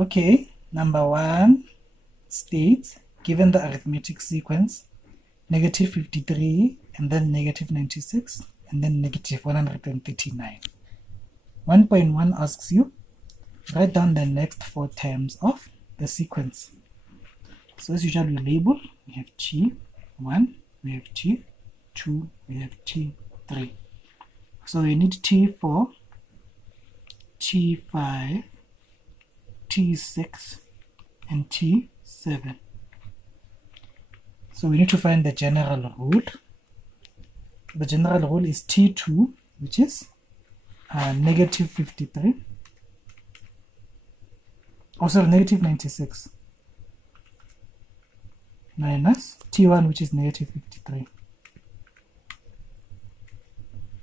Okay, number 1 states, given the arithmetic sequence, negative 53 and then negative 96 and then negative 139. 1.1 asks you, write down the next 4 terms of the sequence. So as usual, we label, we have T1, we have T2, we have T3. So we need T4, T5, T6, and T7. So we need to find the general rule. The general rule is T2, which is negative 53. Also negative 96 minus T1, which is negative 53.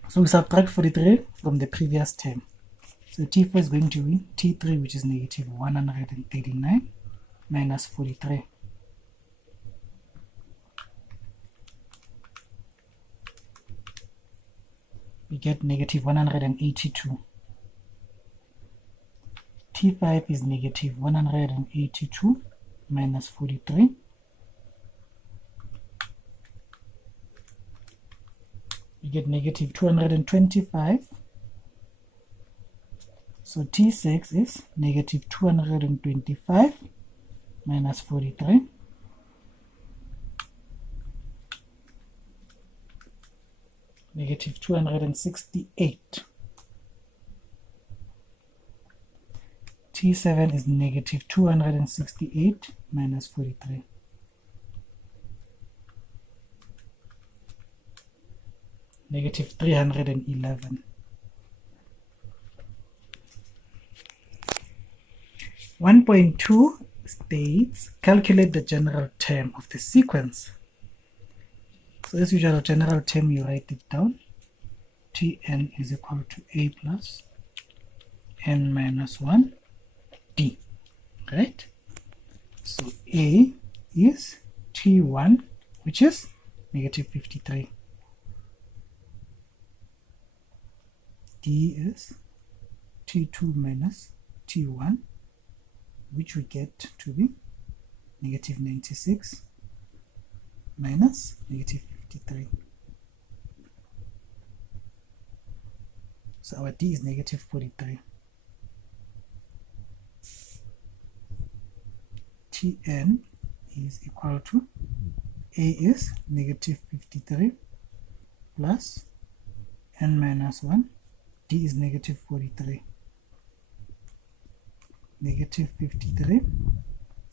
So we subtract 43 from the previous term. So T4 is going to be T3, which is negative 139 minus 43. We get negative 182. T5 is negative 182 minus 43. We get negative 225. So T6 is negative 225 minus 43. Negative 268. T7 is negative 268 minus 43. Negative 311. 1.2 states, calculate the general term of the sequence. So as usual, general term, you write it down. Tn is equal to a plus n minus 1 d, right? So a is T1, which is negative 53. D is T2 minus T1, which we get to be negative 96 minus negative 53. So our D is negative 43. Tn is equal to A is negative 53 plus n minus 1. D is negative 43. Negative 53.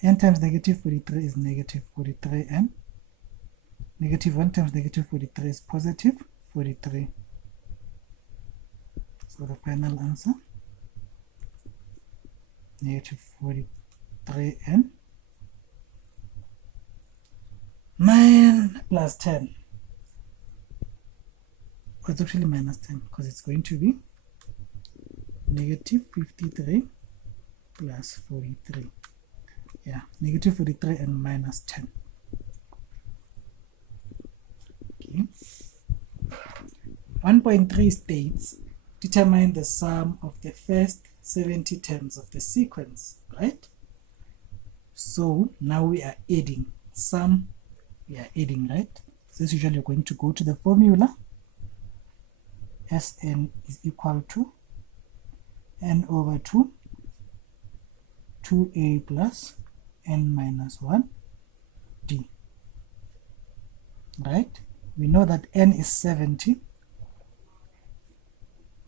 N times negative 43 is negative 43n. Negative 1 times negative 43 is positive 43. So the final answer, negative 43n. 9 plus 10. Oh, it's actually minus 10 because it's going to be negative 53 plus 43. Yeah, negative 43 and minus 10. Okay. 1.3 states, determine the sum of the first 70 terms of the sequence, right? So now we are adding sum, we are adding, right? So as usual, you're going to go to the formula. Sn is equal to n over 2, 2a plus n minus 1 d, right? We know that n is 70,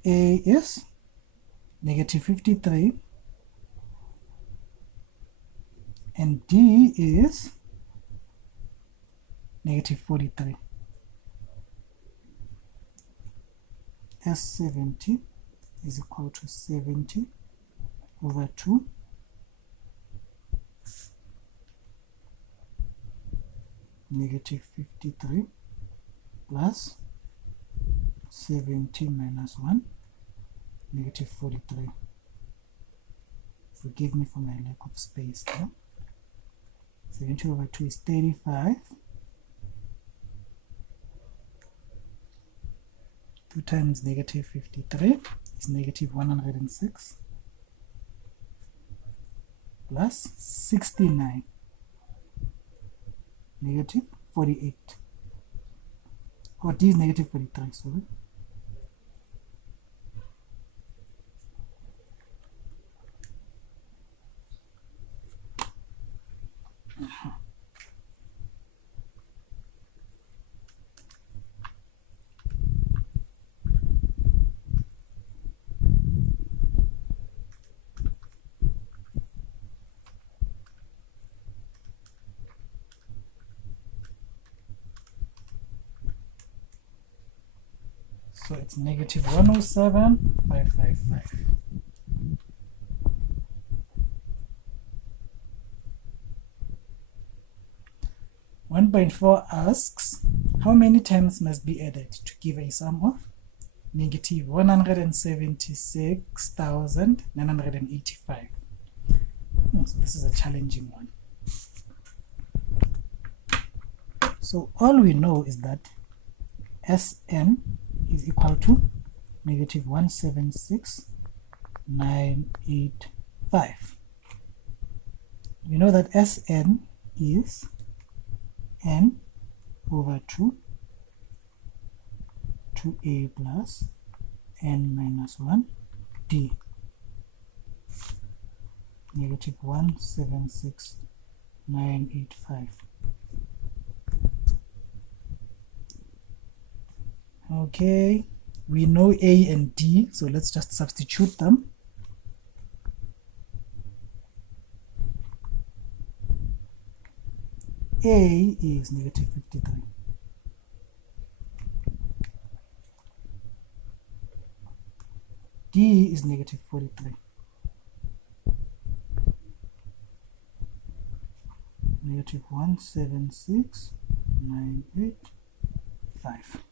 a is negative 53, and d is negative 43. S70 is equal to 70 over 2 negative 53 plus 70 minus 1 negative 43. Forgive me for my lack of space there. 70 over 2 is 35. 2 times negative 53 is negative 106. plus 69, negative 48. Or D is negative 43, sorry. So it's negative 107,555. (1.4) asks, how many times must be added to give a sum of negative 176,985? So this is a challenging one. So all we know is that Sn is equal to negative 176,985. We know that Sn is n over 2 2a plus n minus 1 d, negative 176,985. Okay, we know a and d, so let's just substitute them. A is negative 53. D is negative 43. Negative 176,985.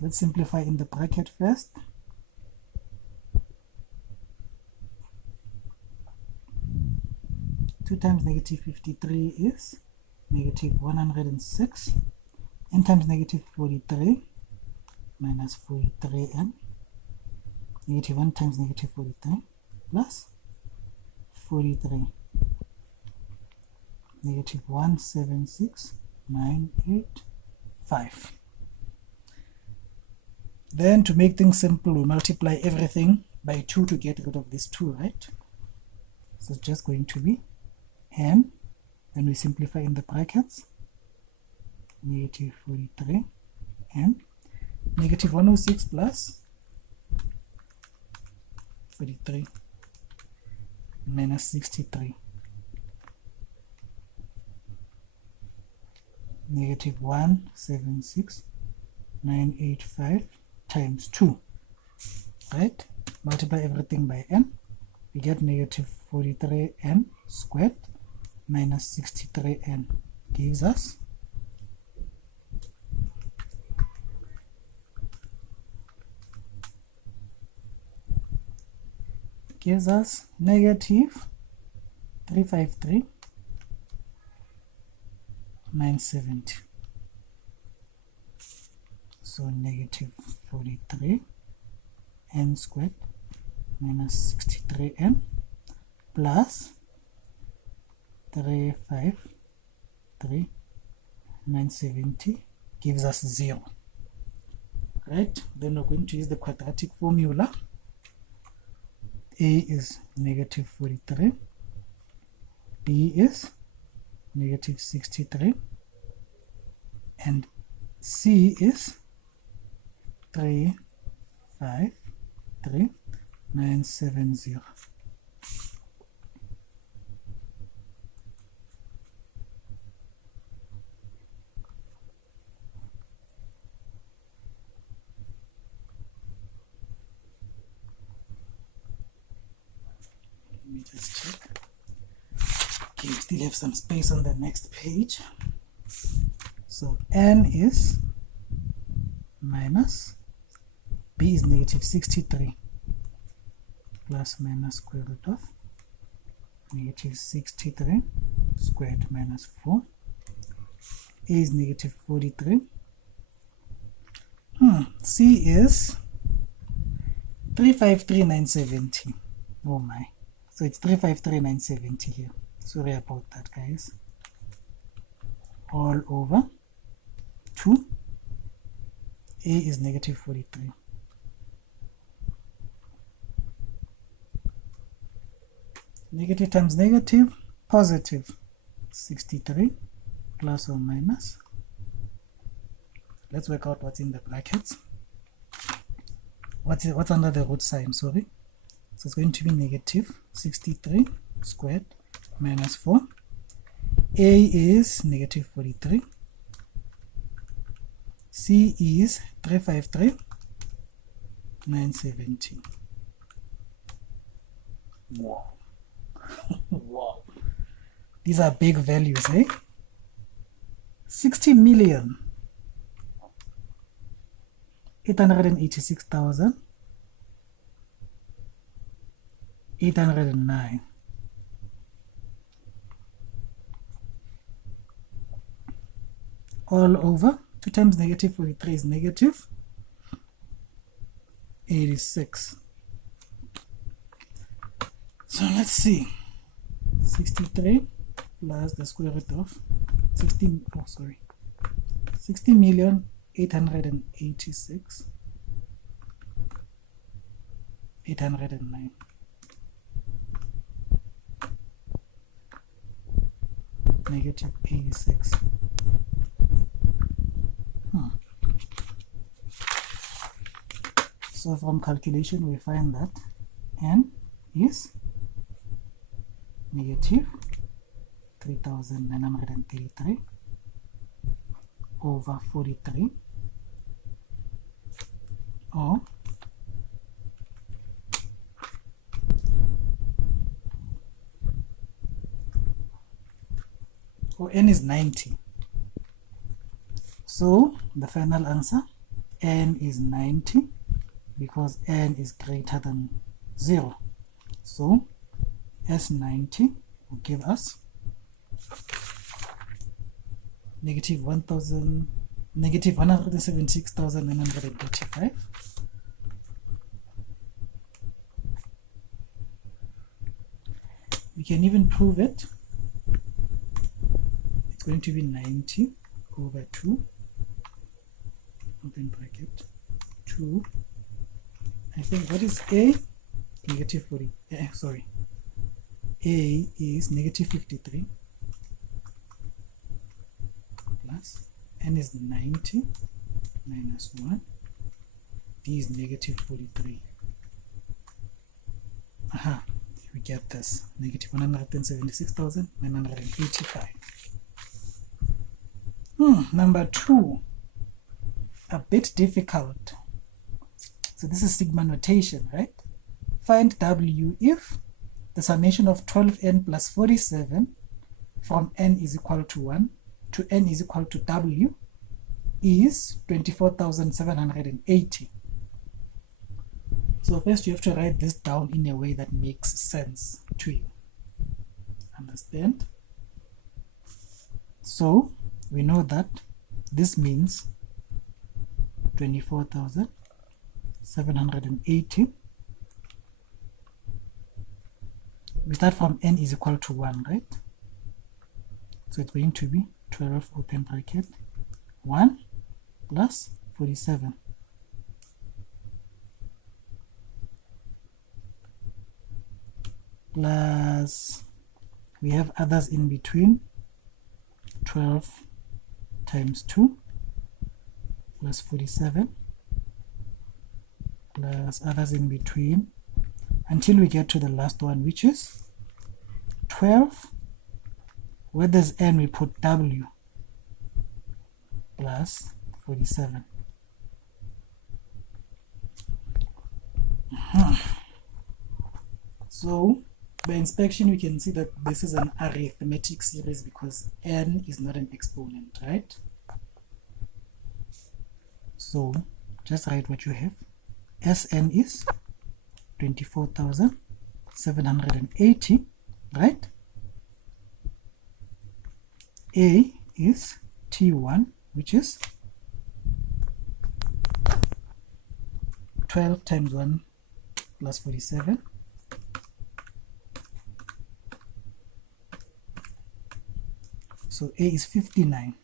Let's simplify in the bracket first. Two times negative 53 is negative 106. N times negative 43 minus 43n. Negative 1 times negative 43 plus 43. Negative 176,985. Then to make things simple, we multiply everything by 2 to get rid of this 2, right? So it's just going to be n, then we simplify in the brackets, negative 43 n, negative 106 plus 43 minus 63, negative 176,985 times 2, right? Multiply everything by n, we get negative 43n squared minus 63n gives us negative 353,970. So negative 43n squared minus 63n plus 353,970 gives us 0. Right? Then we're going to use the quadratic formula. A is negative 43, B is negative 63, and C is 353,970. Let me just check. Okay, we still have some space on the next page. So n is minus, b is negative 63 plus minus square root of negative 63 squared minus 4. A is negative 43. C is 353,970. Oh my. So it's 353,970 here. Sorry about that, guys. All over 2. A is negative 43. Negative times negative, positive 63, plus or minus. Let's work out what's in the brackets. What's under the root sign, sorry. So it's going to be negative 63 squared minus 4. A is negative 43. C is 353,970. Wow. Wow. These are big values, eh? 60 million 886,809. All over 2 times negative 43 is negative 86. So let's see. 63 plus the square root of 60,886,809. Negative 86. So from calculation we find that n is negative 3,933 over 43, or n is 90. So the final answer, n is 90, because n is greater than 0. So S90 will give us negative 176,985. We can even prove it. It's going to be 90 over 2, open bracket, 2. I think, what is A? Negative 40. Sorry. A is negative 53 plus n is 90 minus 1. D is negative 43. Aha, we get this, negative 176,985. Number 2, a bit difficult. So this is sigma notation, right? Find W if the summation of 12n plus 47 from n is equal to 1 to n is equal to W is 24,780. So first you have to write this down in a way that makes sense to you. Understand? So we know that this means 24,780. We start from n is equal to 1, right? So it's going to be 12 open bracket 1 plus 47 plus, we have others in between, 12 times 2 plus 47 plus others in between, until we get to the last one, which is 12. Where there's n, we put W plus 47. So by inspection we can see that this is an arithmetic series because n is not an exponent, right? So just write what you have. Sn is 24,780, right? A is T1, which is 12 times 1 plus 47. So A is 59.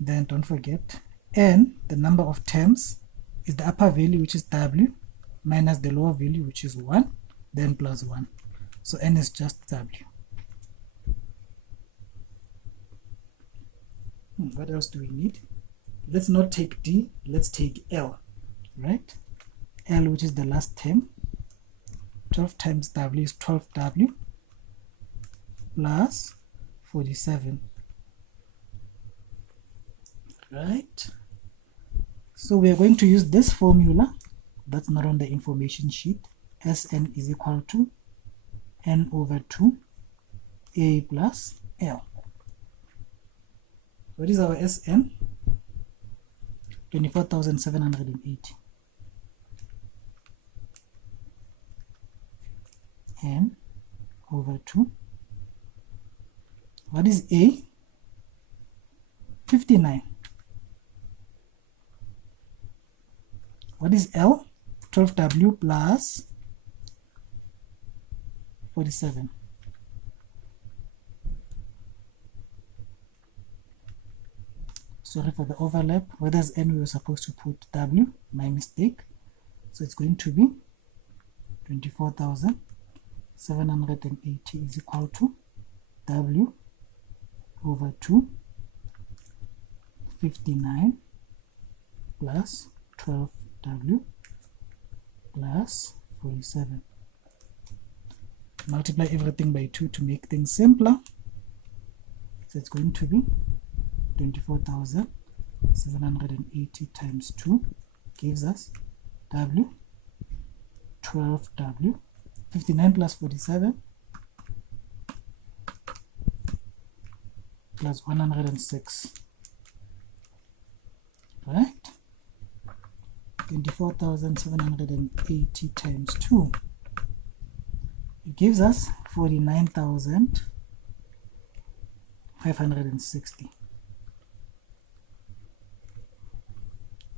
Then don't forget, n, the number of terms, is the upper value, which is w, minus the lower value, which is 1, then plus 1. So n is just w. What else do we need? Let's not take d, let's take l, right? L, which is the last term. 12 times w is 12w plus 47. Right? So we are going to use this formula that's not on the information sheet. Sn is equal to n over 2 a plus l. What is our Sn? 24,780. N over 2. What is A? 59. What is L? 12W plus 47. Sorry for the overlap. Where there's N, we were supposed to put W. My mistake. So it's going to be 24,780 is equal to W over 2, 59 plus 12W plus 47. Multiply everything by 2 to make things simpler. So it's going to be 24,780 times 2 gives us W, 12W, 59 plus 47 plus 106, right? 24,780 times 2, it gives us 49,560.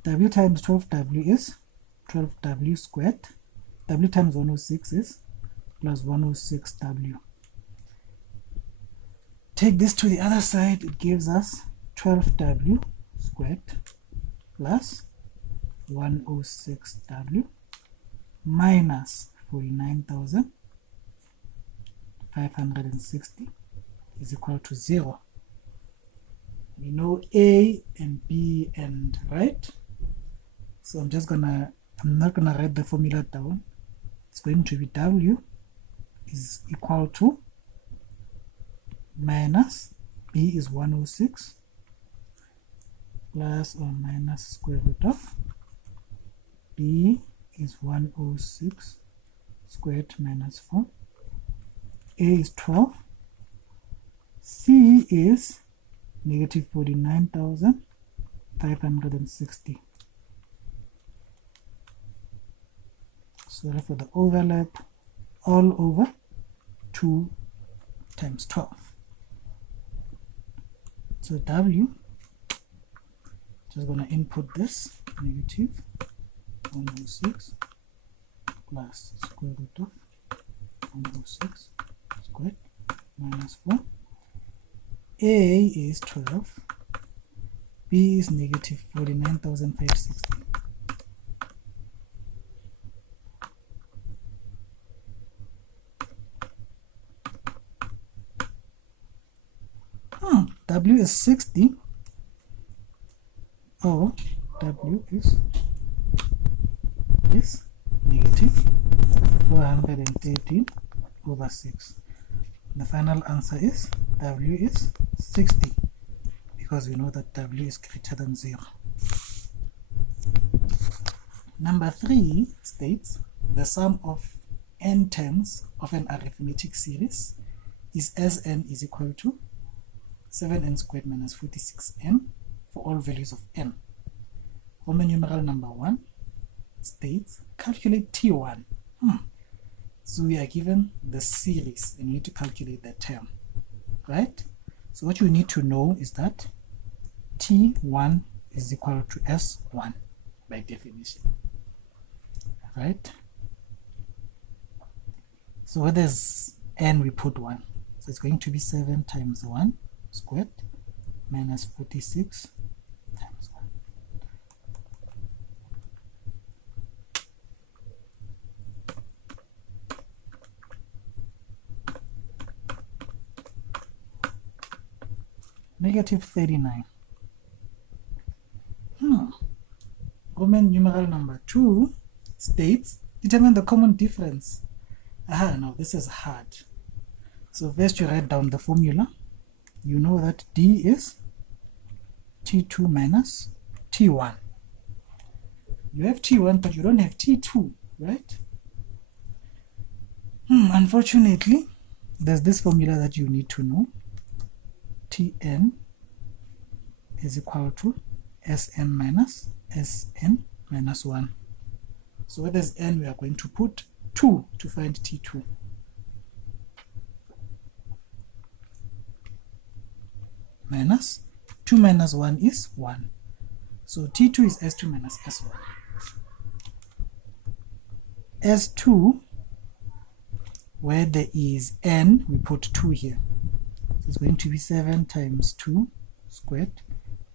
W times 12W is 12W squared. W times 106 is plus 106W. Take this to the other side, it gives us 12W squared plus 106W minus 49,560 is equal to 0. We know A and B and right? So I'm not gonna write the formula down. It's going to be W is equal to minus B is 106 plus or minus square root of B is 106 squared minus 4. A is 12. C is negative 49,560. Sorry for the overlap, all over 2 times 12. So W, just going to input this, negative 106 plus square root of 106 squared minus 4. A is 12, B is negative 49,560. W is 60. Oh, W is negative 413 over 6. The final answer is W is 60 because we know that W is greater than 0. Number 3 states the sum of n terms of an arithmetic series is Sn is equal to 7n squared minus 46n for all values of n. Roman numeral number 1 states calculate T1. So we are given the series and you need to calculate the term, right? So what you need to know is that T1 is equal to S1. by definition, right? So where there's n, we put 1. So it's going to be 7 times 1 squared minus 46 times 1. Negative 39. Roman numeral number 2 states, determine the common difference. Now this is hard. So first you write down the formula. You know that D is T2 minus T1. You have T1, but you don't have T2, right? Unfortunately, there's this formula that you need to know. Tn is equal to Sn minus Sn minus 1. So where there's n, we are going to put 2 to find T2. Minus 2 minus 1 is 1. So T2 is S2 minus S1. S2, where there is n, we put 2 here. So it's going to be 7 times 2 squared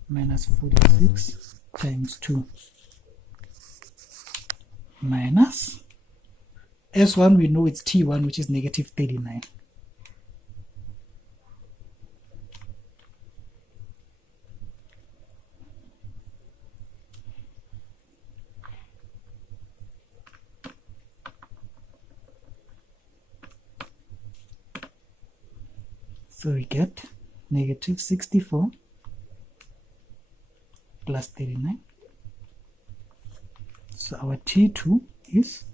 minus 46 times 2 minus S1, we know it's T1, which is negative 39. So we get negative 64 plus 39. So our T2 is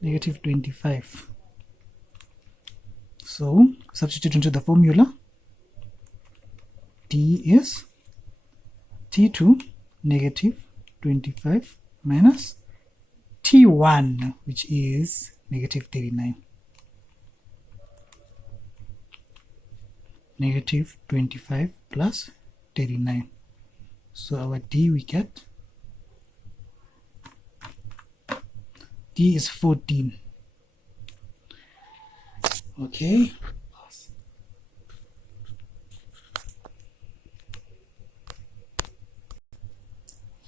negative 25. So substitute into the formula. D is T2 negative 25 minus T1, which is negative 39. Negative 25 plus 39. So our D, we get D is 14. Okay.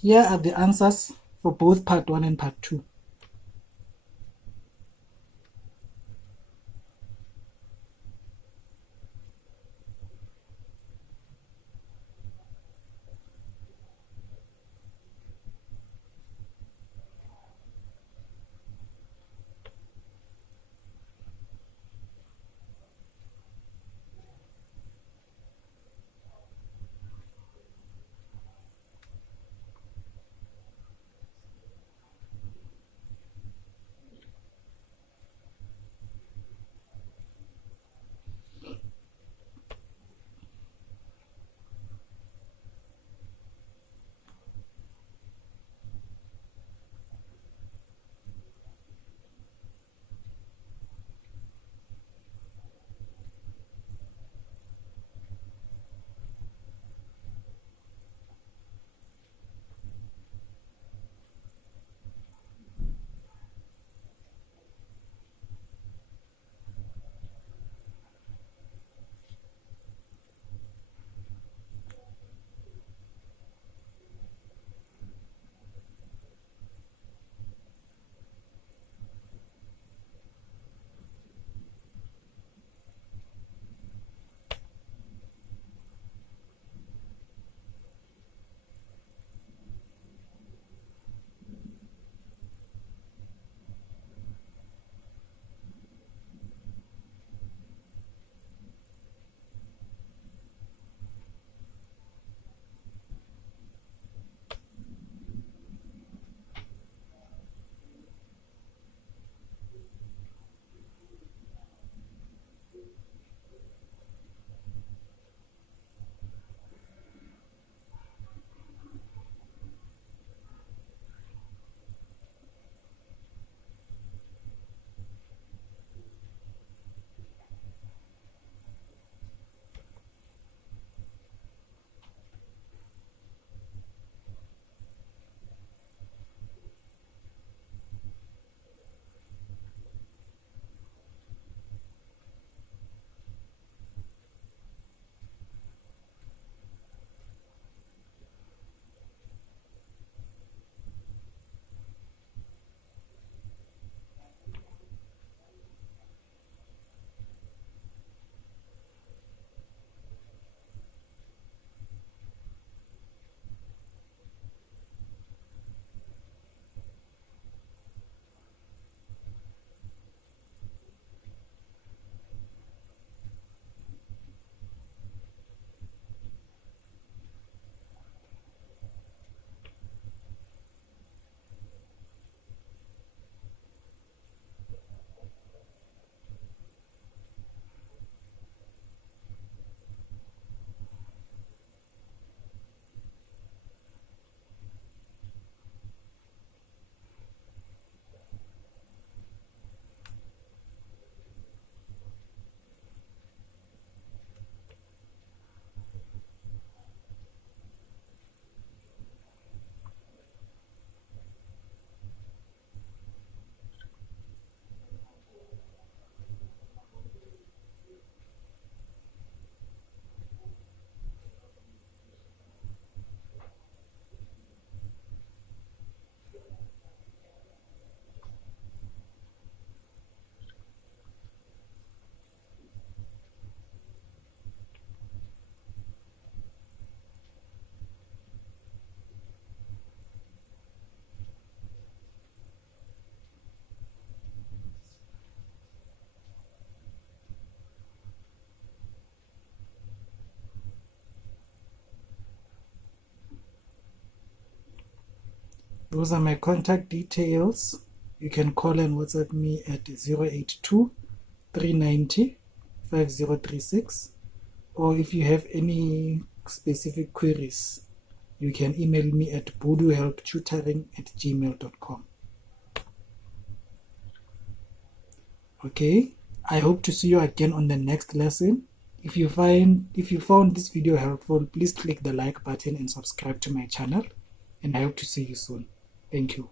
Here are the answers for both part 1 and part 2. Those are my contact details. You can call and WhatsApp me at 082 390 5036, or if you have any specific queries, you can email me at boodoohelptutoring@gmail.com. Okay, I hope to see you again on the next lesson. If you found this video helpful, please click the like button and subscribe to my channel, and I hope to see you soon. Thank you.